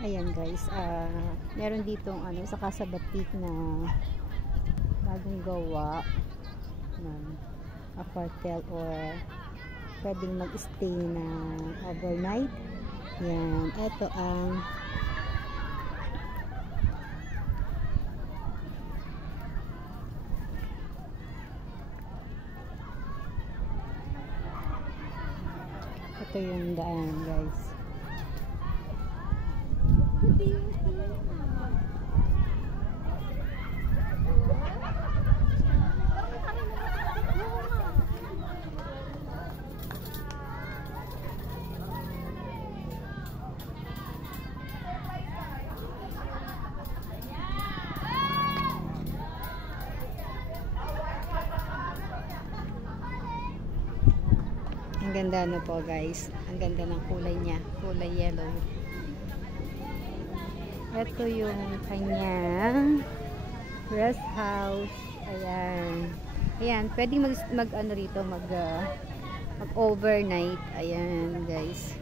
Ayan guys, meron ditong ano, sa Casa Batik na bagong gawa ng apartment or pwedeng mag-stay na overnight. Yan, ito ang ito yung daan guys. Ang ganda na po guys. Ang ganda ng kulay niya. Kulay yellow. Ito yung kanyang rest house. Ayan. Ayan. Pwede mag ano rito. Mag overnight. Ayan guys.